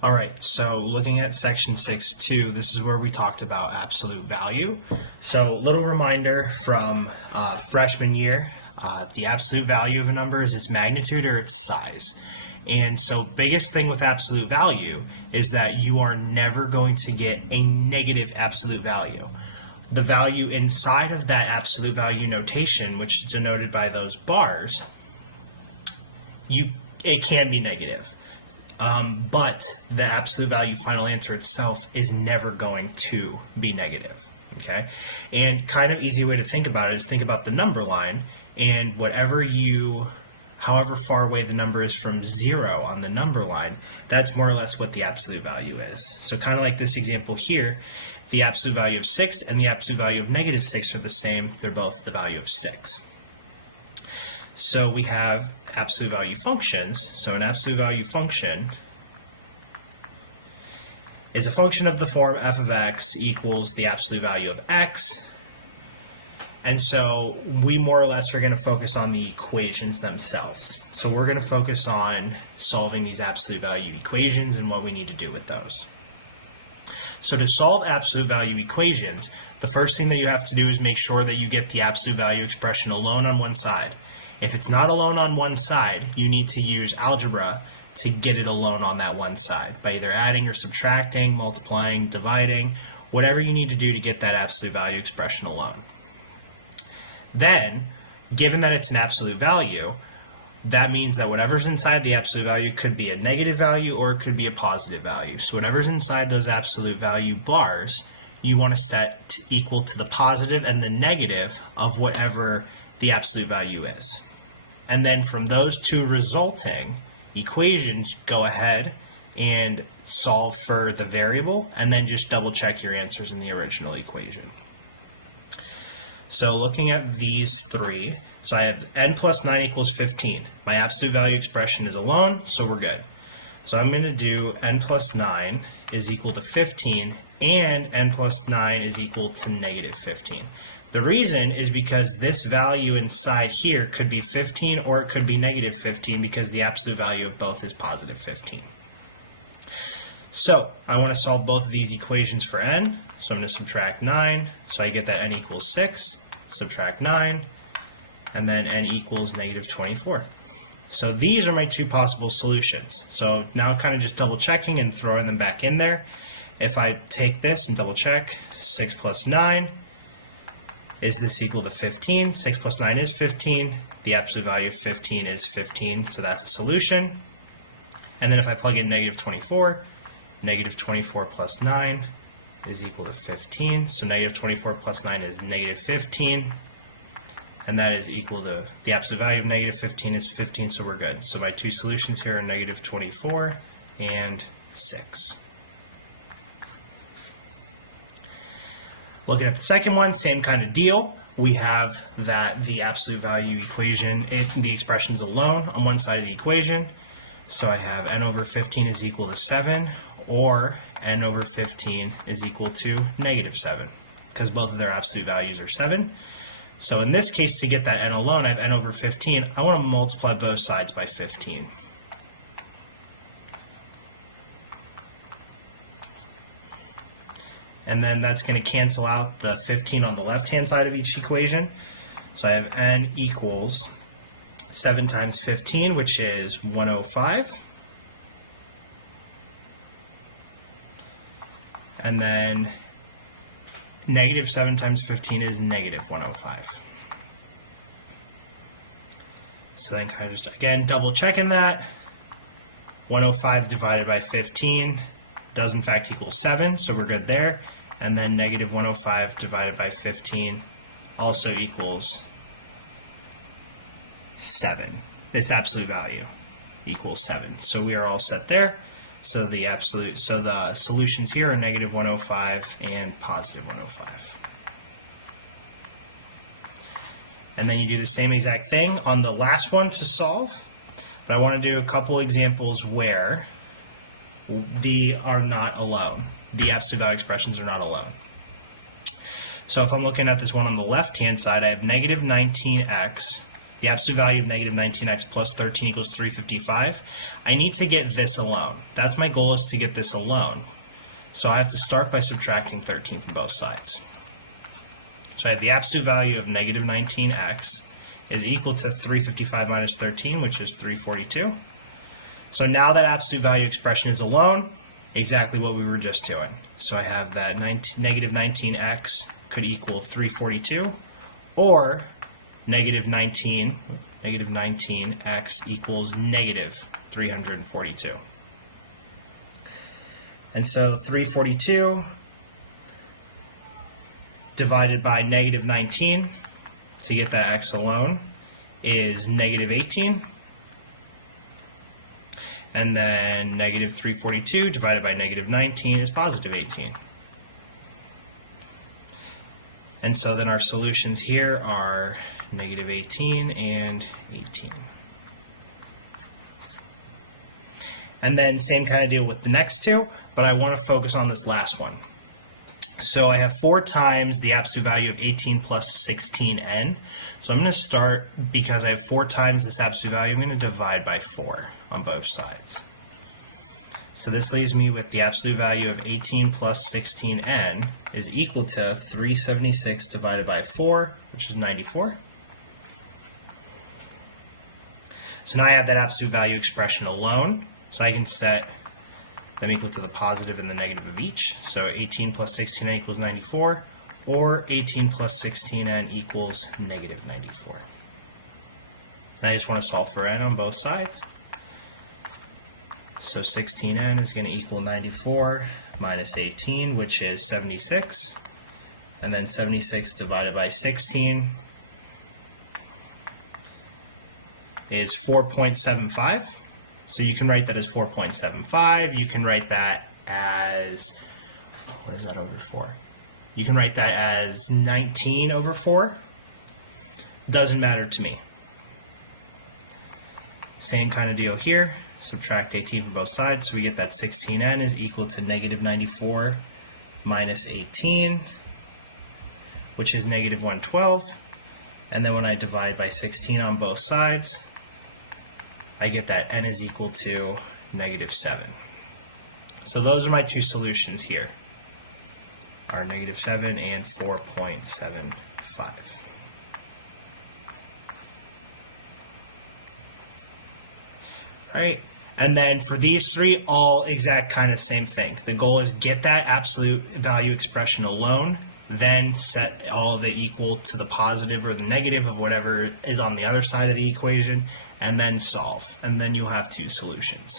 All right, so looking at section 6.2, this is where we talked about absolute value. So little reminder from freshman year, the absolute value of a number is its magnitude or its size. And so biggest thing with absolute value is that you are never going to get a negative absolute value. The value inside of that absolute value notation, which is denoted by those bars, it can be negative. But the absolute value final answer itself is never going to be negative, okay? And kind of easy way to think about it is think about the number line, and however far away the number is from 0 on the number line, that's more or less what the absolute value is. So kind of like this example here, the absolute value of 6 and the absolute value of negative 6 are the same. They're both the value of 6. So we have absolute value functions. So an absolute value function is a function of the form f of x equals the absolute value of x. And so we more or less are going to focus on the equations themselves. So we're going to focus on solving these absolute value equations and what we need to do with those. So to solve absolute value equations, the first thing that you have to do is make sure that you get the absolute value expression alone on one side. If it's not alone on one side, you need to use algebra to get it alone on that one side by either adding or subtracting, multiplying, dividing, whatever you need to do to get that absolute value expression alone. Then, given that it's an absolute value, that means that whatever's inside the absolute value could be a negative value or it could be a positive value. So whatever's inside those absolute value bars, you want to set equal to the positive and the negative of whatever the absolute value is. And then from those two resulting equations, go ahead and solve for the variable and then just double check your answers in the original equation. So looking at these three, so I have n plus 9 equals 15. My absolute value expression is alone, so we're good. So I'm going to do n plus 9 is equal to 15 and n plus 9 is equal to negative 15. The reason is because this value inside here could be 15 or it could be negative 15 because the absolute value of both is positive 15. So I want to solve both of these equations for n. So I'm going to subtract 9. So I get that n equals 6, subtract 9, and then n equals negative 24. So these are my two possible solutions. So now kind of just double checking and throwing them back in there. If I take this and double check, 6 plus 9, is this equal to 15? 6 plus 9 is 15. The absolute value of 15 is 15, so that's a solution. And then if I plug in negative 24, negative 24 plus 9 is equal to 15. So negative 24 plus 9 is negative 15. And that is equal to, the absolute value of negative 15 is 15, so we're good. So my two solutions here are negative 24 and 6. Looking at the second one, same kind of deal. We have that the absolute value equation, the expression's alone on one side of the equation. So I have n over 15 is equal to 7, or n over 15 is equal to negative 7, because both of their absolute values are 7. So in this case, to get that n alone, I have n over 15. I want to multiply both sides by 15. And then that's going to cancel out the 15 on the left-hand side of each equation. So I have n equals 7 times 15, which is 105. And then negative 7 times 15 is negative 105. So then kind of just, again, double checking that. 105 divided by 15 does in fact equal 7, so we're good there. And then negative 105 divided by 15 also equals 7. Its absolute value equals 7. So we are all set there. So the solutions here are negative 105 and positive 105. And then you do the same exact thing on the last one to solve. But I want to do a couple examples where the are not alone. The absolute value expressions are not alone. So if I'm looking at this one on the left-hand side, I have negative 19x the absolute value of negative 19x plus 13 equals 355, I need to get this alone. That's my goal, is to get this alone. So I have to start by subtracting 13 from both sides. So I have the absolute value of negative 19x is equal to 355 minus 13, which is 342. So now that absolute value expression is alone, exactly what we were just doing. So I have that negative 19x could equal 342, or negative 19x equals negative 342. And so 342 divided by negative 19, to get that x alone, is negative 18. And then negative 342 divided by negative 19 is positive 18. And so then our solutions here are negative 18 and 18. And then same kind of deal with the next two, but I want to focus on this last one. So I have 4 times the absolute value of 18 plus 16n. So I'm going to start, because I have 4 times this absolute value, I'm going to divide by 4 on both sides. So this leaves me with the absolute value of 18 plus 16n is equal to 376 divided by 4, which is 94. So now I have that absolute value expression alone, so I can set them equal to the positive and the negative of each. So 18 plus 16n equals 94, or 18 plus 16n equals negative 94. And I just want to solve for n on both sides. So 16n is going to equal 94 minus 18, which is 76. And then 76 divided by 16 is 4.75. So you can write that as 4.75. You can write that as, what is that over 4? You can write that as 19 over 4. Doesn't matter to me. Same kind of deal here. Subtract 18 from both sides, so we get that 16n is equal to negative 94 minus 18, which is negative 112. And then when I divide by 16 on both sides, I get that n is equal to negative 7. So those are my two solutions here, are negative 7 and 4.75. Right? And then for these three, all exact kind of same thing. The goal is get that absolute value expression alone, then set all of it equal to the positive or the negative of whatever is on the other side of the equation, and then solve. And then you'll have two solutions.